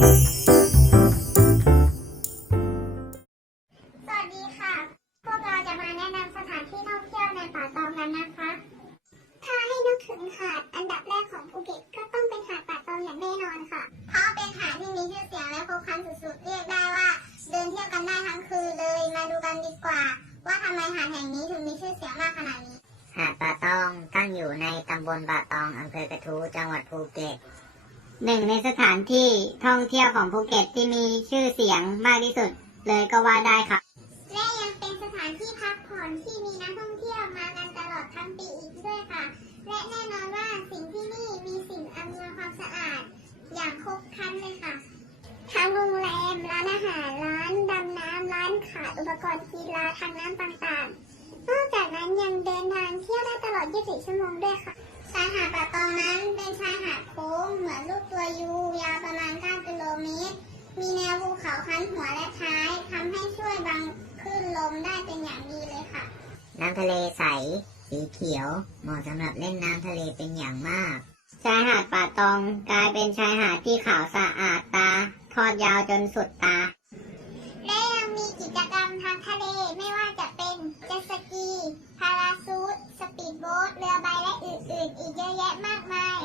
สวัสดีค่ะ พวกเราจะมาแนะนำสถานที่ท่องเที่ยวในป่าตองกันนะคะ ถ้าให้นึกถึงหาดอันดับแรกของภูเก็ตก็ต้องเป็นหาดป่าตองอย่างแน่นอนค่ะ เพราะเป็นหาดที่มีชื่อเสียงและครบครันสุดๆ เรียกได้ว่า เดินเที่ยวกันได้ทั้งคืนเลย มาดูกันดีกว่า ว่าทำไมหาดแห่งนี้ถึงมีชื่อเสียงมากขนาดนี้ หาดป่าตองตั้งอยู่ในตำบลป่าตองอำเภอกระทู้จังหวัดภูเก็ต หนึ่งในสถานที่ท่องเที่ยวของภูเก็ตที่มีชื่อเสียงมากที่สุด เลยก็ว่าได้ค่ะ และยังเป็นสถานที่พักผ่อนที่มีนักท่องเที่ยวมากันตลอดทั้งปีอีกด้วยค่ะ และแน่นอนว่าสิ่งที่นี่มีสิ่งอำนวยความสะอาด อย่างครบครันเลยค่ะทั้งโรงแรมร้านอาหารร้านดำน้ำร้านขายอุปกรณ์กีฬาทางน้ำต่างๆ นอกจากนั้นยังเดินทางเที่ยวได้ตลอด 24 ชั่วโมงด้วยค่ะ ชายหาดป่าตองนั้นเป็นชายหาดโค้งเหมือนรูปตัวยูยาวประมาณ 9 กิโลเมตร มีแนวภูเขาคันหัวและท้ายทำให้ช่วยบังคลื่นลมได้เป็นอย่างดีเลยค่ะ น้ำทะเลใส สีเขียว เหมาะสำหรับเล่นน้ำทะเลเป็นอย่างมาก ชายหาดป่าตองกลายเป็นชายหาดที่ขาวสะอาดตา ทอดยาวจนสุดตา และยังมีกิจกรรมทางทะเลไม่ว่าจะเป็นเจ็ตสกี พาราซูทสปีดโบ๊ท เรือใบและอื่นๆ อีกเยอะแยะมากมาย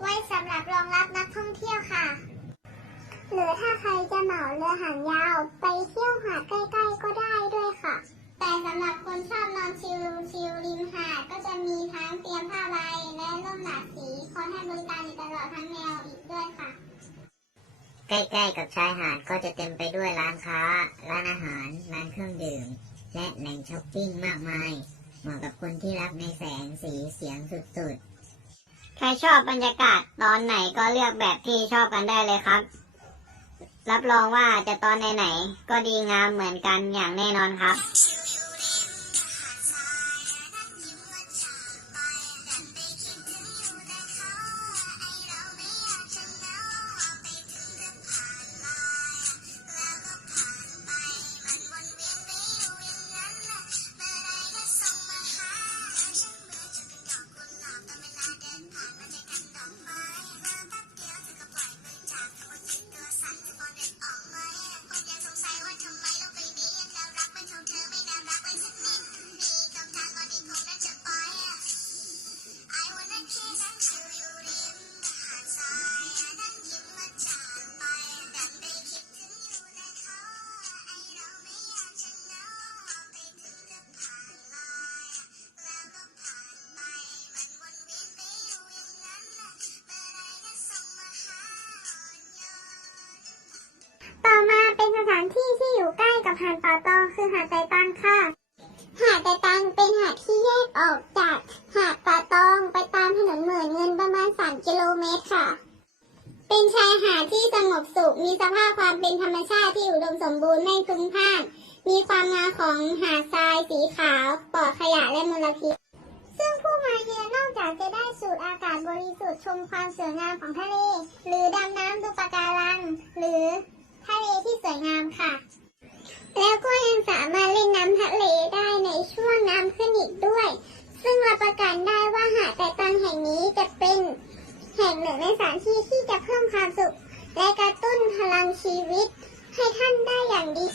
ไว้สำหรับรองรับนักท่องเที่ยวค่ะ ห รือถ้าใครจะเหมาเรือหางยาว ไปเที่ยวหาดใกล้ๆก็ได้ด้วยค่ะ แต่สำหรับคนชอบนอนชิลชิลริมหาดก็จะมีทั้งเตียงผ้าใบและร่มหลากสีคอยให้บริการอยู่ตลอดทั้งแนวอีกด้วยค่ะ ใกล้ๆกับชายหาดก็จะเต็มไปด้วยร้านค้า ร้านอาหาร ร้านเครื่องดื่ม และแหล่งช้อปปิ้งมากมาย เหมาะกับคนที่รักในแสงสีเสียงสุดๆ ใครชอบบรรยากาศตอนไหนก็เลือกแบบที่ชอบกันได้เลยครับ รับรองว่าจะตอนไหนๆก็ดีงามเหมือนกันอย่างแน่นอนครับ กับหาดป่าตองคือหาดไตตังค่ะ หาดไตตังเป็นหาดที่แยกออกจากหาดป่าตองไปตามถนนเหมือนเงินประมาณ 3 กิโลเมตรค่ะ เป็นชายหาดที่สงบสุขมีสภาพความเป็นธรรมชาติที่อุดมสมบูรณ์ไม่พลุกพล่าน มีความงามของหาดทรายสีขาวปลอดขยะและมลพิษซึ่งผู้มาเยือนนอกจากจะได้สูดอากาศบริสุทธิ์ชมความสวยงามของทะเล หรือดำน้ำดูปะการัง หรือทะเลที่สวยงามค่ะ แล้วก็ยังสามารถเล่นน้ำทะเลได้ในช่วงน้ำขึ้นอีกด้วย ซึ่งรับประกันได้ว่าหาดแต่ตังแห่งนี้จะเป็นแห่งหนึ่งในสถานที่ที่จะเพิ่มความสุข และกระตุ้นพลังชีวิตให้ท่านได้อย่างดี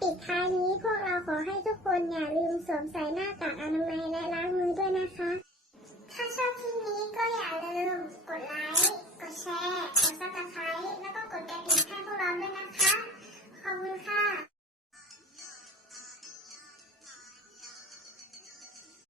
ปิดท้ายนี้พวกเราขอให้ทุกคนอย่าลืมสวมใส่หน้ากากอนามัยและล้างมือด้วยนะคะ ถ้าชอบคลิปนี้ก็อย่าลืมกดไลค์ กดแชร์ กดซับสไคร